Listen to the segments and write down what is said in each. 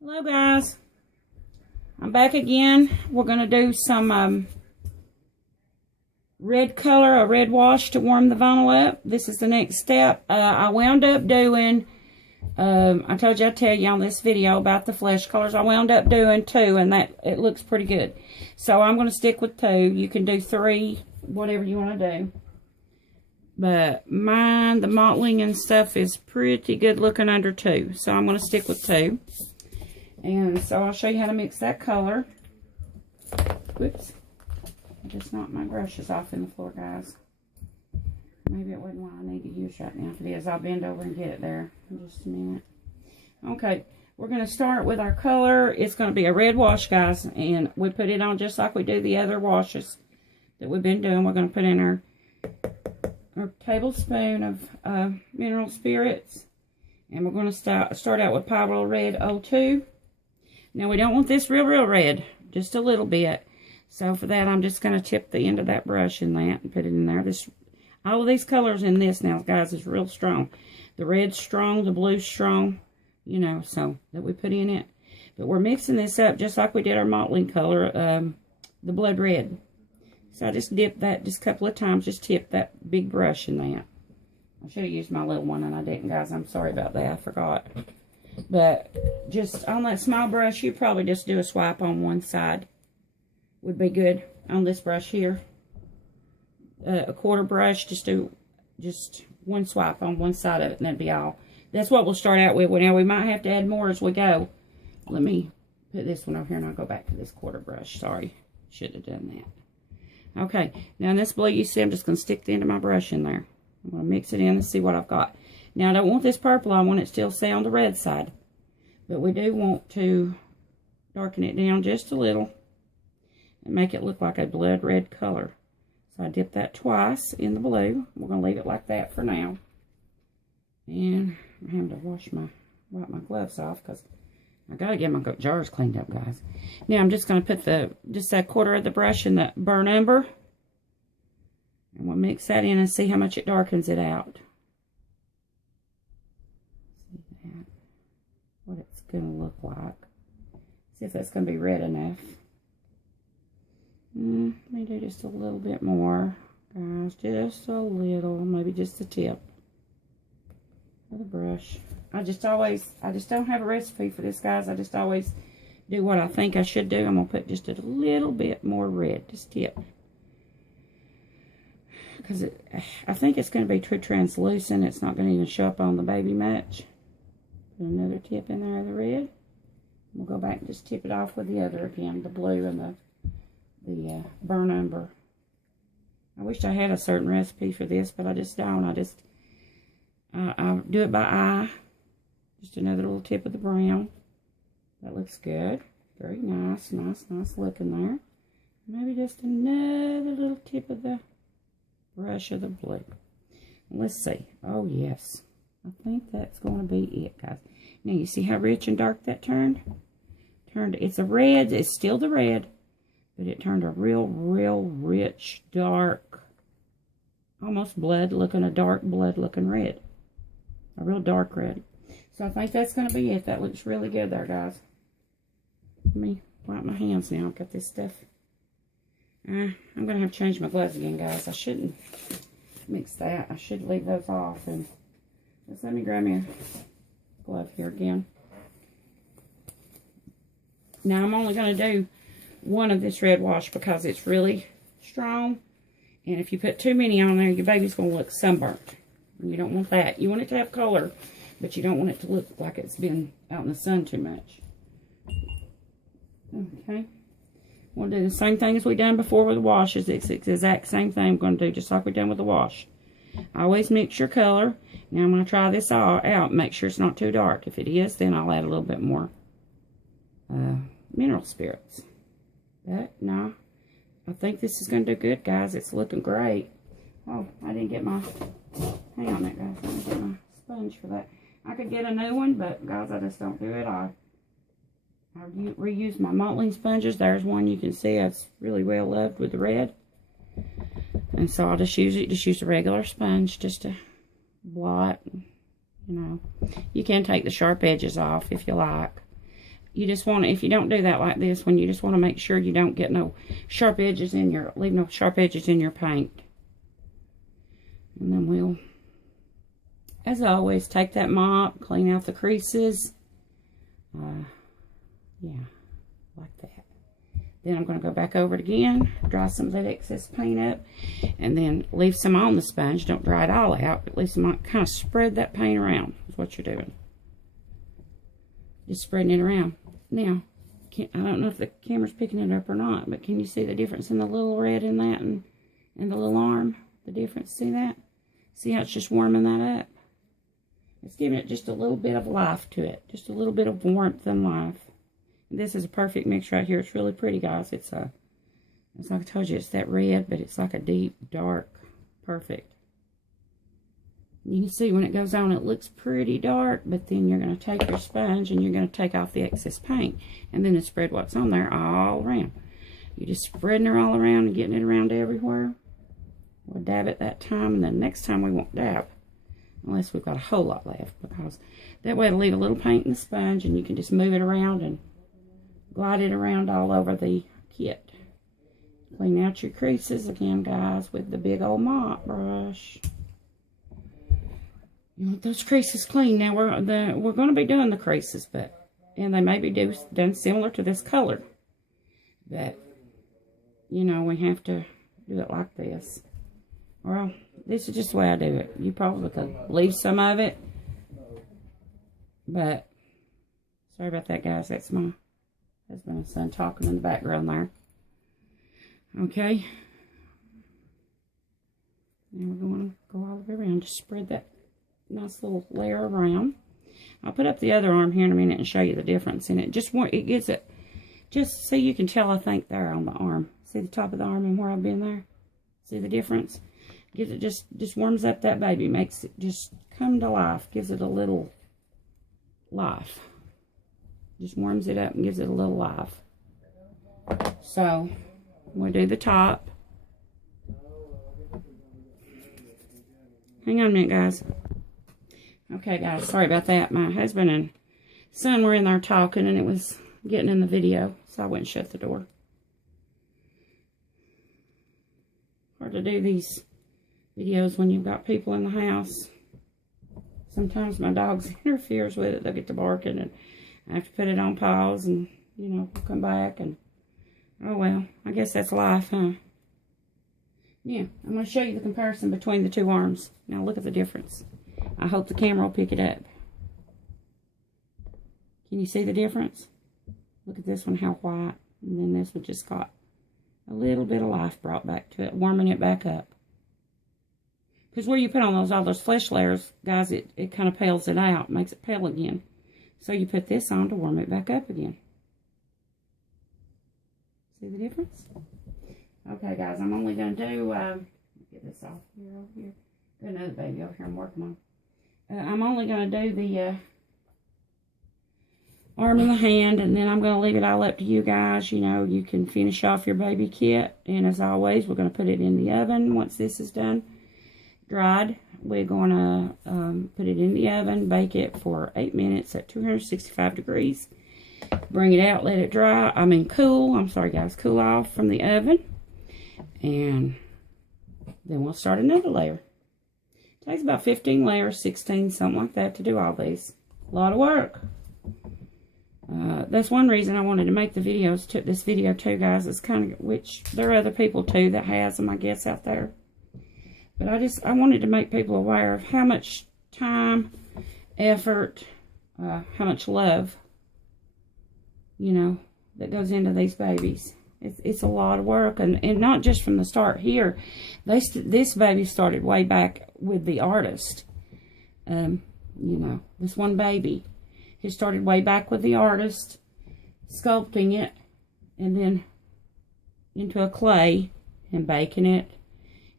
Hello guys, I'm back again. We're going to do some red color, a red wash to warm the vinyl up. This is the next step. I wound up doing, I told you I'd tell you on this video about the flesh colors. I wound up doing 2 and that it looks pretty good. So I'm going to stick with 2. You can do 3, whatever you want to do. But mine, the mottling and stuff is pretty good looking under 2. So I'm going to stick with 2. And so I'll show you how to mix that color. Whoops. I just knocked my brushes off in the floor, guys. Maybe it wasn't what I need to use right now. If it is, I'll bend over and get it there in just a minute. Okay, we're going to start with our color. It's going to be a red wash, guys. And we put it on just like we do the other washes that we've been doing. We're going to put in our tablespoon of mineral spirits. And we're going to start out with Power Red 02. Now, we don't want this real red, just a little bit. So, for that, I'm just going to tip the end of that brush in that and put it in there. All of these colors in this now, guys, is real strong. The red's strong, the blue's strong, you know, so that we put in it. But we're mixing this up just like we did our mottling color, the blood red. So, I just dipped that just a couple of times, just tip that big brush in that. I should have used my little one, and I didn't, guys. I'm sorry about that. I forgot. But just on that small brush, you probably just do a swipe on one side. Would be good on this brush here. A quarter brush, just do one swipe on one side of it, and that'd be all. That's what we'll start out with. Now, we might have to add more as we go. Let me put this one over here, and I'll go back to this quarter brush. Sorry. Should have done that. Okay. Now, in this blue, you see, I'm just going to stick the end of my brush in there. I'm going to mix it in and see what I've got. Now, I don't want this purple. I want it still to stay on the red side. But we do want to darken it down just a little and make it look like a blood red color. So I dip that twice in the blue. We're going to leave it like that for now. And I'm having to wipe my gloves off because I got to get my jars cleaned up, guys. Now, I'm just going to put just that quarter of the brush in the burnt umber. And we'll mix that in and see how much it darkens it out. See that? What it's going to look like. See if that's going to be red enough. Let me do just a little bit more. Guys, just a little. Maybe just the tip of the brush. I just don't have a recipe for this, guys. I just always do what I think I should do. I'm going to put just a little bit more red. Just tip. Because I think it's going to be too translucent. It's not going to even show up on the baby much. Put another tip in there of the red. We'll go back and just tip it off with the other again, the blue and the burnt umber. I wish I had a certain recipe for this, but I just don't. I'll do it by eye. Just another little tip of the brown. That looks good. Very nice, nice looking there. Maybe just another little tip of the brush of the blue. Let's see. Oh, yes. I think that's going to be it, guys. Now, you see how rich and dark that turned? It's a red. It's still the red. But it turned a real rich, dark, almost blood-looking, a dark blood-looking red. A real dark red. So, I think that's going to be it. That looks really good there, guys. Let me wipe my hands now. I've got this stuff. I'm going to have to change my gloves again, guys. I shouldn't mix that. I should leave those off. And just let me grab me a glove here again. Now, I'm only going to do one of this red wash because it's really strong. And if you put too many on there, your baby's going to look sunburnt. And you don't want that. You want it to have color, but you don't want it to look like it's been out in the sun too much. Okay. We'll do the same thing as we done before with the washes. It's the exact same thing I'm going to do, just like we done with the wash. Always mix your color. Now I'm going to try this all out. Make sure it's not too dark. If it is, then I'll add a little bit more mineral spirits. But no, I think this is going to do good, guys. It's looking great. Oh, I didn't get my, hang on a minute, guys. Let me get my sponge for that. I could get a new one, but guys, I just don't do it. I reuse my mottling sponges. There's one you can see it's really well loved with the red. And so I'll just use a regular sponge just to blot, you know. You can take the sharp edges off if you like. you just want to, if you don't do that like this one, you just want to make sure you don't get no sharp edges in your, leave no sharp edges in your paint. And then we'll, as always, take that mop, clean out the creases. Yeah, like that. Then I'm going to go back over it again, dry some of that excess paint up, and then leave some on the sponge. Don't dry it all out, but leave some on, kind of spread that paint around is what you're doing. Just spreading it around. Now, I don't know if the camera's picking it up or not, but can you see the difference in the little red in that and the little arm? The difference, see that? See how it's just warming that up? It's giving it just a little bit of life to it. Just a little bit of warmth and life. And this is a perfect mix right here. It's really pretty, guys. It's like I told you, it's that red, but it's like a deep, dark, perfect. You can see when it goes on, it looks pretty dark, but then you're going to take your sponge and you're going to take off the excess paint. And then spread what's on there all around. You're just spreading it all around and getting it around everywhere. We'll dab it that time, and then next time we won't dab. Unless we've got a whole lot left, because that way it'll leave a little paint in the sponge and you can just move it around and glide it around all over the kit. Clean out your creases again, guys, with the big old mop brush. You want those creases clean. Now we're going to be doing the creases, and they may be done similar to this color, but you know, we have to do it like this. Well, this is just the way I do it. You probably could leave some of it, but sorry about that, guys. That's my husband and son talking in the background there. Okay. Now we're going to go all the way around. Just spread that nice little layer around. I'll put up the other arm here in a minute and show you the difference in it. It gives it, just so you can tell, I think, there on the arm. See the top of the arm and where I've been there? See the difference? Gives it just warms up that baby, makes it just come to life, gives it a little life. Just warms it up and gives it a little life. So, we'll do the top. Hang on a minute, guys. Okay, guys, sorry about that. My husband and son were in there talking, and it was getting in the video, so I went and shut the door. Hard to do these videos when you've got people in the house. Sometimes my dog interferes with it. They'll get to barking, and I have to put it on pause, and, you know, come back, and, oh, well, I guess that's life, huh? Yeah, I'm going to show you the comparison between the two arms. Now, look at the difference. I hope the camera will pick it up. Can you see the difference? Look at this one, how white, and then this one just got a little bit of life brought back to it, warming it back up. Because where you put on all those flesh layers, guys, it kind of pales it out, makes it pale again. So you put this on to warm it back up again. See the difference? Okay, guys, I'm only going to do, get this off here, over here. Got another baby over here I'm working on. I'm only going to do the arm and the hand, and then I'm going to leave it all up to you guys. You know, you can finish off your baby kit, and as always, we're going to put it in the oven once this is done. Dried, we're going to put it in the oven, bake it for 8 minutes at 265 degrees. Bring it out, let it dry, cool, I'm sorry guys, cool off from the oven. And then we'll start another layer. It takes about 15 layers, 16, something like that to do all these. A lot of work. That's one reason I wanted to make the videos, this video too, guys. It's kind of, which there are other people too that has them, I guess, out there. But I wanted to make people aware of how much time, effort, how much love, you know, that goes into these babies. It's a lot of work, and not just from the start here. This baby started way back with the artist. You know, this one baby. He started way back with the artist, sculpting it, and then into a clay and baking it.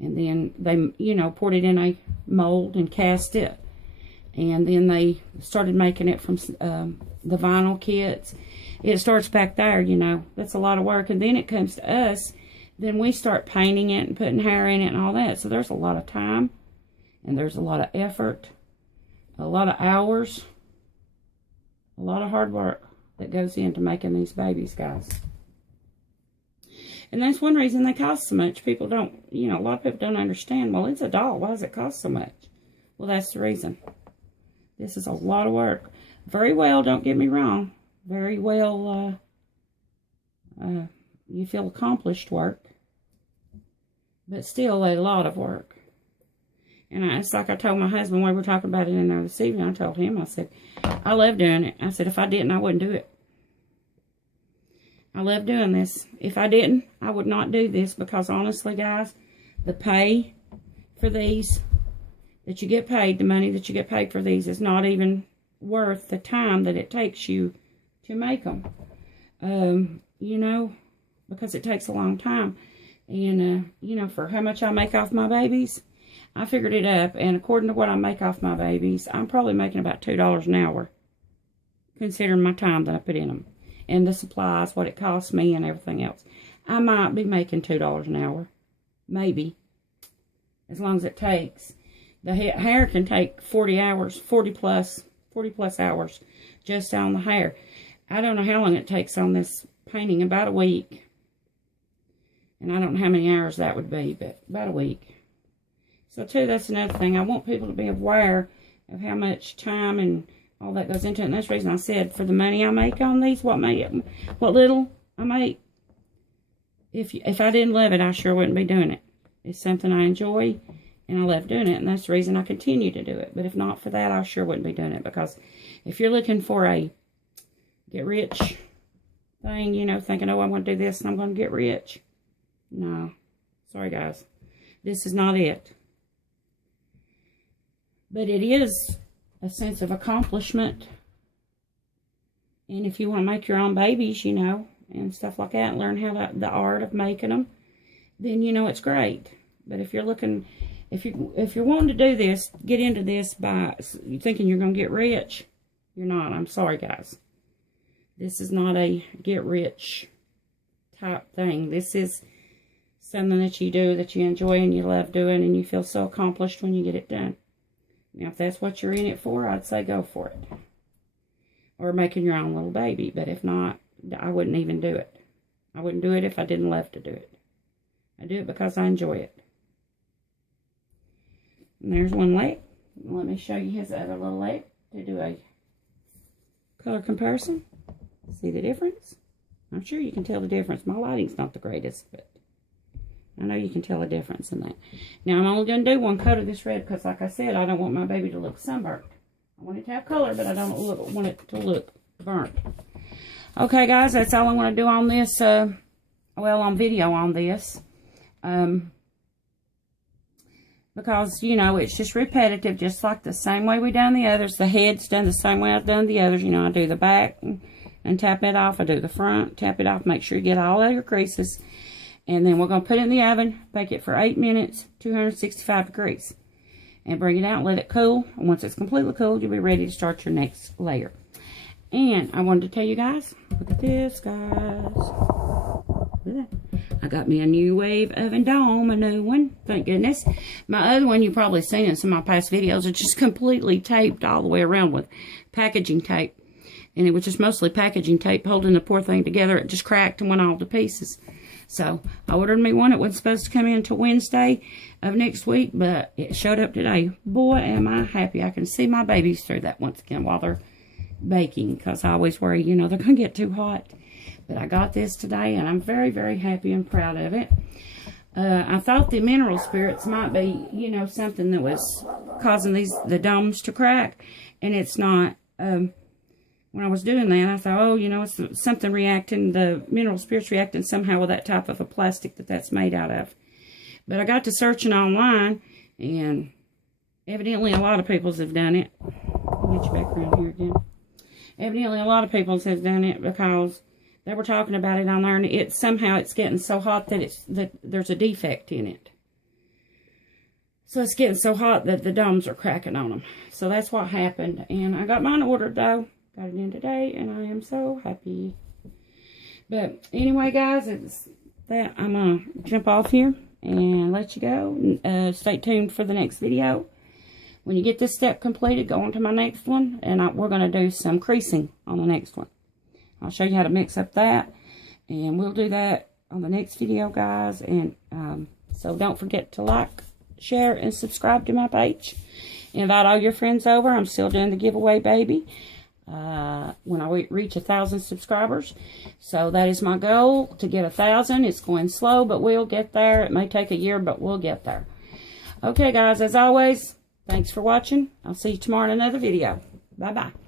And then they, you know, poured it in a mold and cast it. And then they started making it from the vinyl kits. It starts back there, you know. That's a lot of work. And then it comes to us. Then we start painting it and putting hair in it and all that. So there's a lot of time. And there's a lot of effort. A lot of hours. A lot of hard work. that goes into making these babies, guys. And that's one reason they cost so much. People don't, you know, a lot of people don't understand. Well, it's a doll. Why does it cost so much? Well, that's the reason. This is a lot of work. Very well, don't get me wrong. Very well, you feel accomplished work. But still a lot of work. And it's like I told my husband when we were talking about it in there this evening. I told him, I said, I love doing it. I said, if I didn't, I wouldn't do it. I love doing this. If I didn't, I would not do this, because honestly, guys, the pay for these, that you get paid, the money that you get paid for these is not even worth the time that it takes you to make them. You know, because it takes a long time. And, you know, for how much I make off my babies, I figured it up. And according to what I make off my babies, I'm probably making about $2 an hour, considering my time that I put in them. And the supplies, what it costs me, and everything else. I might be making $2 an hour. Maybe. As long as it takes. The hair can take 40 hours, 40 plus hours just on the hair. I don't know how long it takes on this painting. About a week. And I don't know how many hours that would be, but about a week. So, too, that's another thing. I want people to be aware of how much time and all that goes into it. And that's the reason I said, for the money I make on these, what little I make, if I didn't love it, I sure wouldn't be doing it. It's something I enjoy, and I love doing it, and that's the reason I continue to do it. But if not for that, I sure wouldn't be doing it, because if you're looking for a get rich thing, you know, thinking, oh, I want to do this and I'm going to get rich. No. Sorry, guys. This is not it. But it is a sense of accomplishment. And if you want to make your own babies, you know, and stuff like that, and learn how the art of making them, then, you know, it's great. But if you're looking, if you're wanting to do this, get into this by thinking you're going to get rich, you're not. I'm sorry, guys. This is not a get rich type thing. This is something that you do, that you enjoy and you love doing, and you feel so accomplished when you get it done. Now, if that's what you're in it for, I'd say go for it. Or making your own little baby. But if not, I wouldn't even do it. I wouldn't do it if I didn't love to do it. I do it because I enjoy it. And there's one leg. Let me show you his other little leg to do a color comparison. See the difference? I'm sure you can tell the difference. My lighting's not the greatest, but I know you can tell the difference in that. Now, I'm only going to do one coat of this red because, like I said, I don't want my baby to look sunburnt. I want it to have color, but I don't want it to look burnt. Okay, guys, that's all I'm going to do on this, well, on video on this. Because, you know, it's just repetitive, just like the same way we done the others. The head's done the same way I've done the others. You know, I do the back and tap it off. I do the front, tap it off, make sure you get all of your creases. And then we're going to put it in the oven, bake it for 8 minutes, 265 degrees. And bring it out and let it cool. And once it's completely cooled, you'll be ready to start your next layer. And I wanted to tell you guys, look at this, guys. Look at that. I got me a new wave oven dome, a new one. Thank goodness. My other one, you've probably seen in some of my past videos, it's just completely taped all the way around with packaging tape. And it was just mostly packaging tape holding the poor thing together. It just cracked and went all to pieces. So, I ordered me one. It wasn't supposed to come in until Wednesday of next week, but it showed up today. Boy, am I happy. I can see my babies through that once again while they're baking, because I always worry, you know, they're going to get too hot. But I got this today, and I'm very, very happy and proud of it. I thought the mineral spirits might be, you know, something that was causing the domes to crack, and it's not. When I was doing that, I thought, oh, you know, it's something reacting, the mineral spirits reacting somehow with that type of a plastic that's made out of. But I got to searching online, and evidently a lot of people's have done it. I'll get you back around here again. Evidently a lot of people's have done it because they were talking about it on there, and somehow it's getting so hot that there's a defect in it. So it's getting so hot that the domes are cracking on them. So that's what happened. And I got mine ordered, though. Got it in today, and I am so happy. But anyway, guys, it's that. I'm going to jump off here and let you go. Stay tuned for the next video. When you get this step completed, go on to my next one, and we're going to do some creasing on the next one. I'll show you how to mix up that. And we'll do that on the next video, guys. And so don't forget to like, share, and subscribe to my page. Invite all your friends over. I'm still doing the giveaway, baby. When I reach 1,000 subscribers. So that is my goal, to get 1,000. It's going slow, but we'll get there. It may take a year, but we'll get there. Okay, guys, as always, thanks for watching. I'll see you tomorrow in another video. Bye-bye.